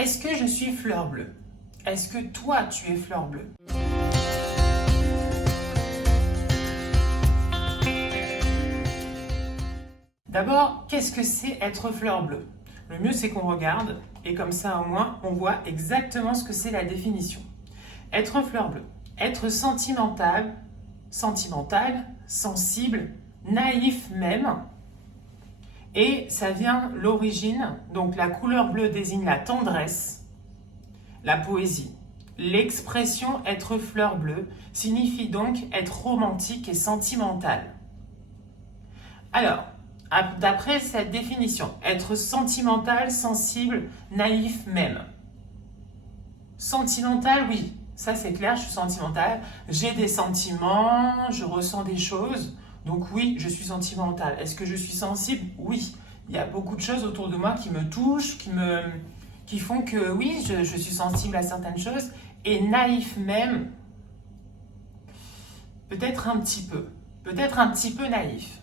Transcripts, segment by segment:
est-ce que je suis fleur bleue? Est-ce que toi, tu es fleur bleue? D'abord, qu'est-ce que c'est être fleur bleue? Le mieux, c'est qu'on regarde et comme ça, au moins, on voit exactement ce que c'est la définition. Être fleur bleue, être sentimental, sensible, naïf même. Et ça vient l'origine, donc la couleur bleue désigne la tendresse, la poésie. L'expression être fleur bleue signifie donc être romantique et sentimental. Alors, d'après cette définition, être sentimental, sensible, naïf même. Sentimental, oui, ça c'est clair, je suis sentimentale, j'ai des sentiments, je ressens des choses, donc oui, je suis sentimentale. Est-ce que je suis sensible? Oui, il y a beaucoup de choses autour de moi qui me touchent, qui font que oui, je suis sensible à certaines choses, et naïf même, peut-être un petit peu naïf.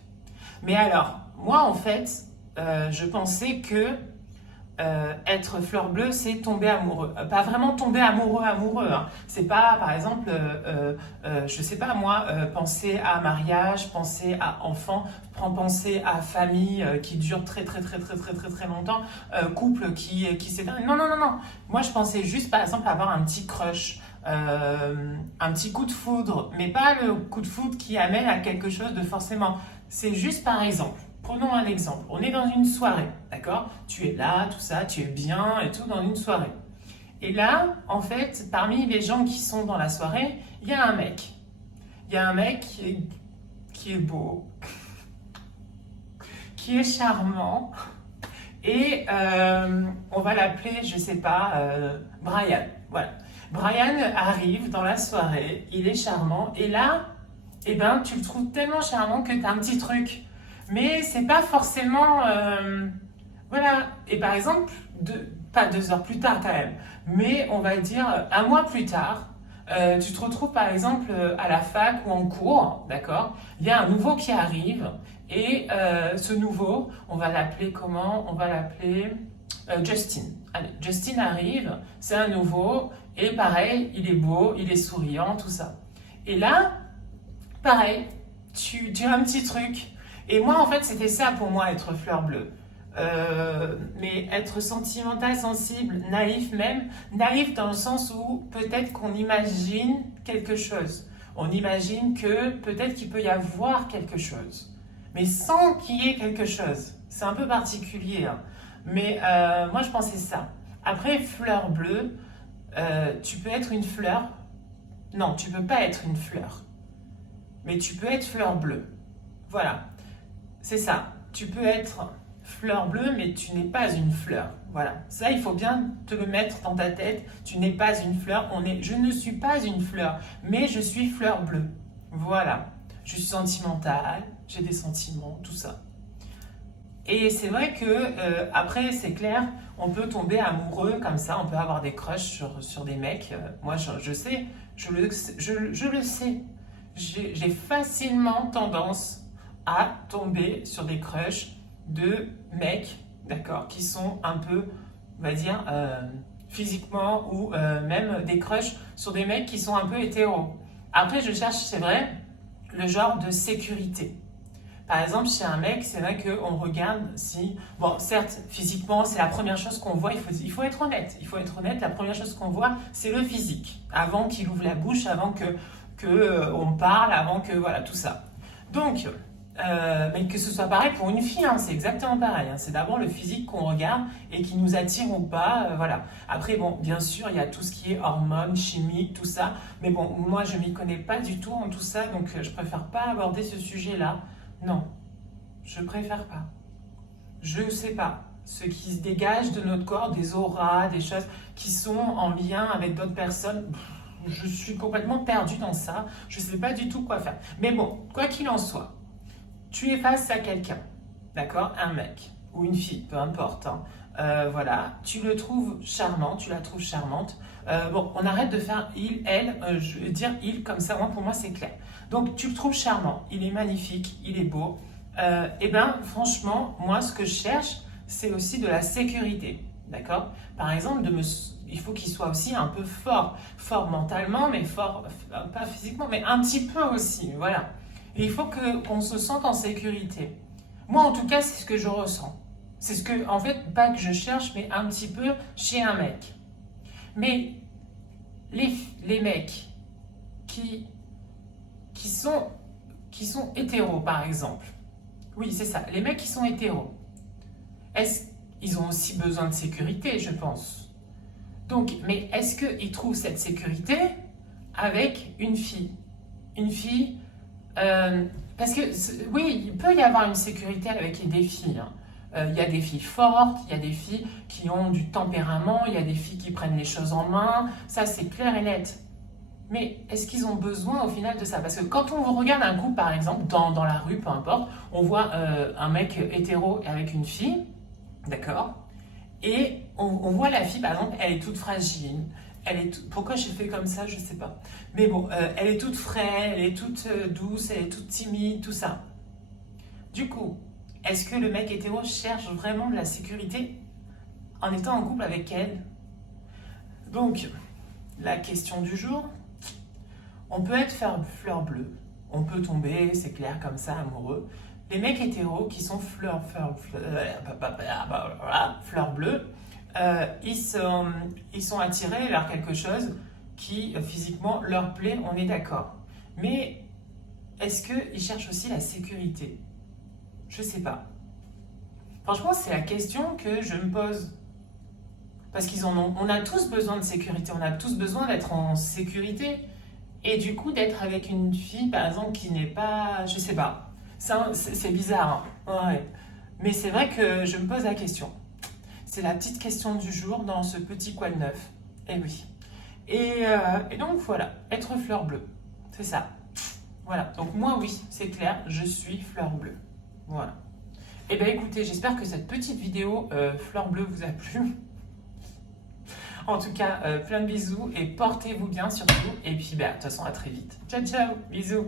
Mais alors, moi en fait, je pensais que être fleur bleue, c'est tomber amoureux. Pas vraiment tomber amoureux, hein. C'est pas, par exemple, je sais pas moi, penser à mariage, penser à enfant, penser à famille qui dure très longtemps, couple qui s'éteint. Non. Moi, je pensais juste, par exemple, avoir un petit crush. Un petit coup de foudre, mais pas le coup de foudre qui amène à quelque chose de forcément. C'est juste par exemple. Prenons un exemple. On est dans une soirée, d'accord? Tu es là, tout ça, tu es bien et tout dans une soirée. Et là, en fait, parmi les gens qui sont dans la soirée, il y a un mec. Il y a un mec qui est beau, qui est charmant. Et on va l'appeler, je sais pas, Brian. Voilà. Brian arrive dans la soirée, il est charmant. Et là, eh ben, tu le trouves tellement charmant que tu as un petit truc. Mais c'est pas forcément. Voilà. Et par exemple, pas 2 heures plus tard quand même, mais on va dire un mois plus tard, tu te retrouves par exemple à la fac ou en cours, d'accord? Il y a un nouveau qui arrive et ce nouveau, on va l'appeler comment? On va l'appeler Justin. Allez, Justin arrive, c'est un nouveau et pareil, il est beau, il est souriant, tout ça. Et là, pareil, tu as un petit truc. Et moi, en fait, c'était ça pour moi, être fleur bleue. Mais être sentimental, sensible, naïf même. Naïf dans le sens où peut-être qu'on imagine quelque chose. On imagine que peut-être qu'il peut y avoir quelque chose. Mais sans qu'il y ait quelque chose. C'est un peu particulier. Hein. Mais moi, je pensais ça. Après, fleur bleue, tu peux être une fleur. Non, tu peux pas être une fleur. Mais tu peux être fleur bleue. Voilà. C'est ça. Tu peux être fleur bleue, mais tu n'es pas une fleur. Voilà. Ça, il faut bien te le mettre dans ta tête. Tu n'es pas une fleur. Je ne suis pas une fleur, mais je suis fleur bleue. Voilà. Je suis sentimentale, j'ai des sentiments, tout ça. Et c'est vrai que après, c'est clair, on peut tomber amoureux comme ça. On peut avoir des crushs sur des mecs. Moi, je sais, je le sais. J'ai facilement tendance à tomber sur des crushs de mecs, d'accord, qui sont un peu, on va dire, physiquement ou même des crushs sur des mecs qui sont un peu hétéros. Après, je cherche, c'est vrai, le genre de sécurité. Par exemple, chez un mec, c'est vrai qu'on regarde si... Bon, certes, physiquement, c'est la première chose qu'on voit. Il faut être honnête. Il faut être honnête. La première chose qu'on voit, c'est le physique. Avant qu'il ouvre la bouche, avant on parle, avant que... Voilà, tout ça. Donc, mais que ce soit pareil pour une fille, hein, c'est exactement pareil. Hein. C'est d'abord le physique qu'on regarde et qui nous attire ou pas. Voilà. Après, bon, bien sûr, il y a tout ce qui est hormones, chimiques, tout ça. Mais bon, moi, je m'y connais pas du tout en tout ça. Donc, je préfère pas aborder ce sujet-là. Non, je préfère pas. Je sais pas. Ce qui se dégage de notre corps, des auras, des choses qui sont en lien avec d'autres personnes, je suis complètement perdue dans ça. Je sais pas du tout quoi faire. Mais bon, quoi qu'il en soit, tu es face à quelqu'un, d'accord? Un mec ou une fille, peu importe. Hein. Voilà, tu le trouves charmant, tu la trouves charmante. Bon, on arrête de faire il, elle, je veux dire il comme ça, pour moi c'est clair. Donc tu le trouves charmant, il est magnifique, il est beau. Et ben franchement, moi ce que je cherche, c'est aussi de la sécurité. D'accord? Par exemple, il faut qu'il soit aussi un peu fort. Fort mentalement, mais fort, pas physiquement, mais un petit peu aussi. Voilà. Et il faut qu'on se sente en sécurité. Moi, en tout cas, c'est ce que je ressens. C'est ce que, en fait, pas que je cherche, mais un petit peu chez un mec. Mais les mecs qui sont hétéros, par exemple. Oui, c'est ça. Les mecs qui sont hétéros. Ils ont aussi besoin de sécurité, je pense. Donc, mais est-ce qu'ils trouvent cette sécurité avec une fille? Une fille, parce que oui, il peut y avoir une sécurité avec des filles. Hein. Il y a des filles fortes, il y a des filles qui ont du tempérament, il y a des filles qui prennent les choses en main. Ça, c'est clair et net. Mais est-ce qu'ils ont besoin au final de ça? Parce que quand on regarde un couple, par exemple, dans la rue, peu importe, on voit un mec hétéro avec une fille, d'accord? Et on voit la fille, par exemple, elle est toute fragile. Pourquoi j'ai fait comme ça, je sais pas. Mais bon, elle est toute frêle, elle est toute douce, elle est toute timide, tout ça. Du coup, est-ce que le mec hétéro cherche vraiment de la sécurité en étant en couple avec elle? Donc, la question du jour, on peut être fleur bleue, on peut tomber, c'est clair, comme ça, amoureux. Les mecs hétéros qui sont fleur bleue, ils sont attirés vers quelque chose qui physiquement leur plaît, on est d'accord. Mais est-ce qu'ils cherchent aussi la sécurité? Je sais pas. Franchement, c'est la question que je me pose. Parce on a tous besoin de sécurité, on a tous besoin d'être en sécurité. Et du coup, d'être avec une fille, par exemple, qui n'est pas... Je sais pas. C'est bizarre. Hein. Ouais. Mais c'est vrai que je me pose la question. C'est la petite question du jour dans ce petit quoi de neuf. Eh oui. Et donc, voilà. Être fleur bleue. C'est ça. Voilà. Donc, moi, oui, c'est clair. Je suis fleur bleue. Voilà. Eh bien, écoutez, j'espère que cette petite vidéo fleur bleue vous a plu. En tout cas, plein de bisous et portez-vous bien surtout. Et puis, de toute façon, à très vite. Ciao, ciao, bisous.